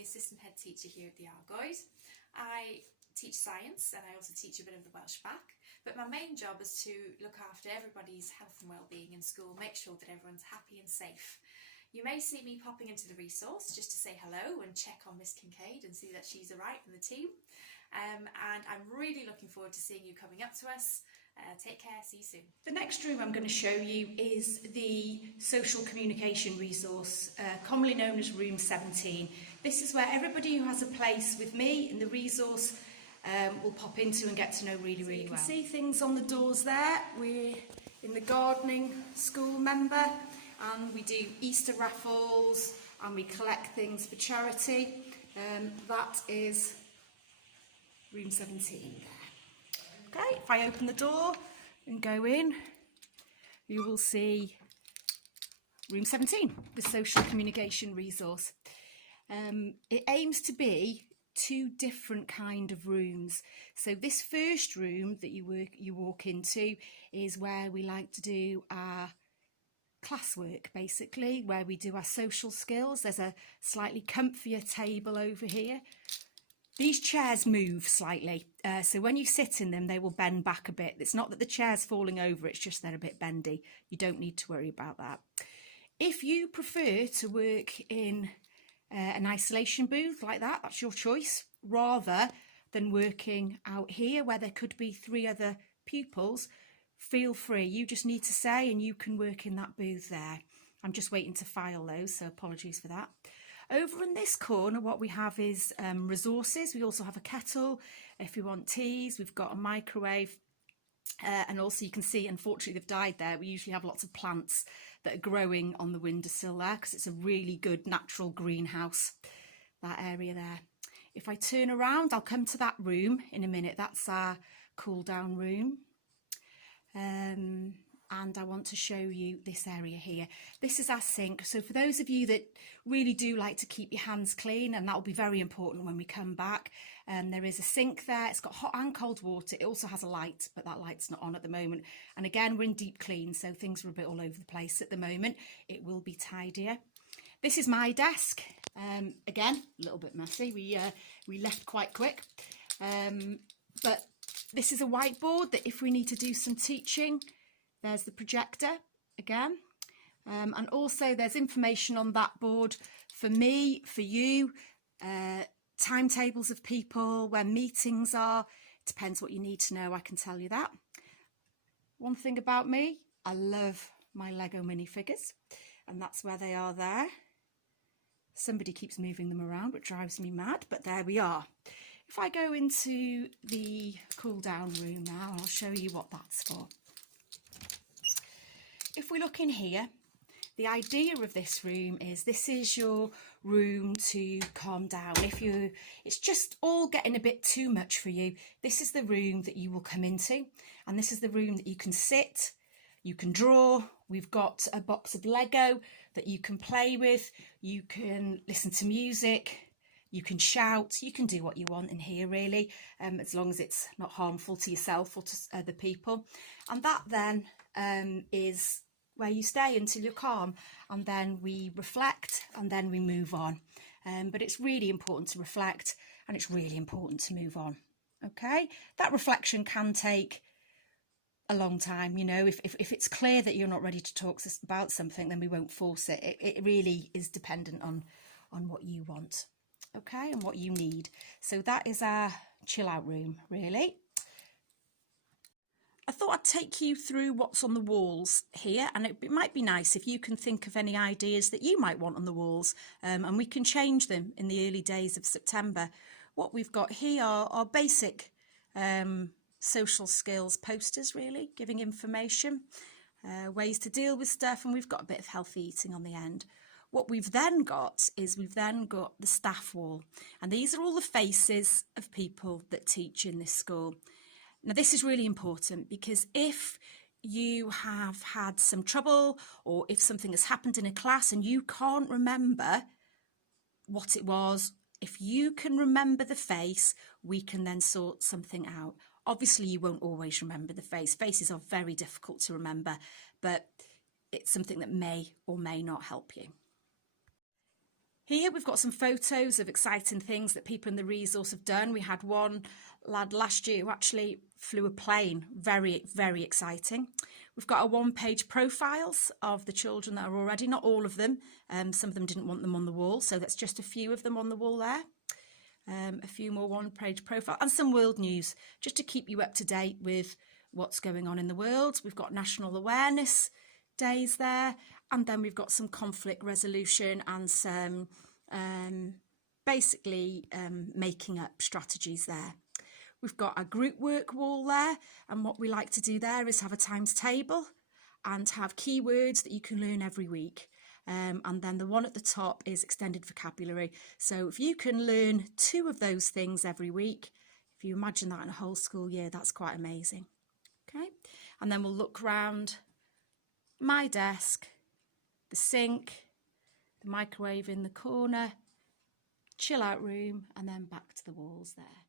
the assistant head teacher here at the Argoid. I teach science and I also teach a bit of the Welsh back, but my main job is to look after everybody's health and well-being in school, make sure that everyone's happy and safe. You may see me popping into the resource just to say hello and check on Miss Kincaid and see that she's alright in the team. And I'm really looking forward to seeing you coming up to us. Take care, see you soon. The next room I'm going to show you is the social communication resource, commonly known as room 17. This is where everybody who has a place with me in the resource will pop into and get to know really well. You can see things on the doors there. We're in the gardening school member, and we do Easter raffles and we collect things for charity. That is room 17 there. Okay, if I open the door and go in, you will see room 17, the social communication resource. It aims to be two different kind of rooms. So this first room that you walk into is where we like to do our classwork, basically, where we do our social skills. There's a slightly comfier table over here. These chairs move slightly, so when you sit in them, they will bend back a bit. It's not that the chair's falling over, it's just they're a bit bendy. You don't need to worry about that. If you prefer to work in an isolation booth like that, that's your choice, rather than working out here where there could be 3 other pupils, feel free. You just need to say and you can work in that booth there. I'm just waiting to file those, so apologies for that. Over in this corner, what we have is resources. We also have a kettle if you want teas. We've got a microwave. And also you can see, unfortunately, they've died there. We usually have lots of plants that are growing on the windowsill there because it's a really good natural greenhouse, that area there. If I turn around, I'll come to that room in a minute. That's our cool down room. And I want to show you this area here. This is our sink. So for those of you that really do like to keep your hands clean, and that will be very important when we come back, there is a sink there. It's got hot and cold water. It also has a light, but that light's not on at the moment. And again, we're in deep clean, so things are a bit all over the place at the moment. It will be tidier. This is my desk. Again, a little bit messy. We left quite quick. But this is a whiteboard that if we need to do some teaching, there's the projector again, and also there's information on that board for me, for you, timetables of people, where meetings are. Depends what you need to know, I can tell you that. One thing about me, I love my Lego minifigures, and that's where they are there. Somebody keeps moving them around, which drives me mad, but there we are. If I go into the cool down room now, I'll show you what that's for. If we look in here, the idea of this room is this is your room to calm down. It's just all getting a bit too much for you, this is the room that you will come into, and this is the room that you can sit, you can draw. We've got a box of Lego that you can play with, you can listen to music, you can shout, you can do what you want in here really, as long as it's not harmful to yourself or to other people. And that then is where you stay until you're calm, and then we reflect and then we move on. But it's really important to reflect, and it's really important to move on. Okay, that reflection can take a long time. You know, if it's clear that you're not ready to talk about something, then we won't force it. It really is dependent on what you want, okay, and what you need. So that is our chill out room really. I thought I'd take you through what's on the walls here, and it might be nice if you can think of any ideas that you might want on the walls, and we can change them in the early days of September. What we've got here are basic social skills posters really, giving information, ways to deal with stuff, and we've got a bit of healthy eating on the end. What we've then got is the staff wall, and these are all the faces of people that teach in this school. Now this is really important because if you have had some trouble, or if something has happened in a class and you can't remember what it was, if you can remember the face, we can then sort something out. Obviously you won't always remember the face. Faces are very difficult to remember, but it's something that may or may not help you. Here we've got some photos of exciting things that people in the resource have done. We had one lad last year who actually flew a plane. Very, very exciting. We've got our one-page profiles of the children that are already, not all of them. Some of them didn't want them on the wall, so that's just a few of them on the wall there. A few more one-page profile and some world news, just to keep you up to date with what's going on in the world. We've got National Awareness Days there, and then we've got some conflict resolution and some basically making up strategies there. We've got a group work wall there, and what we like to do there is have a times table and have keywords that you can learn every week. And then the one at the top is extended vocabulary. So if you can learn 2 of those things every week, if you imagine that in a whole school year, that's quite amazing. Okay, and then we'll look round my desk, the sink, the microwave in the corner, chill out room, and then back to the walls there.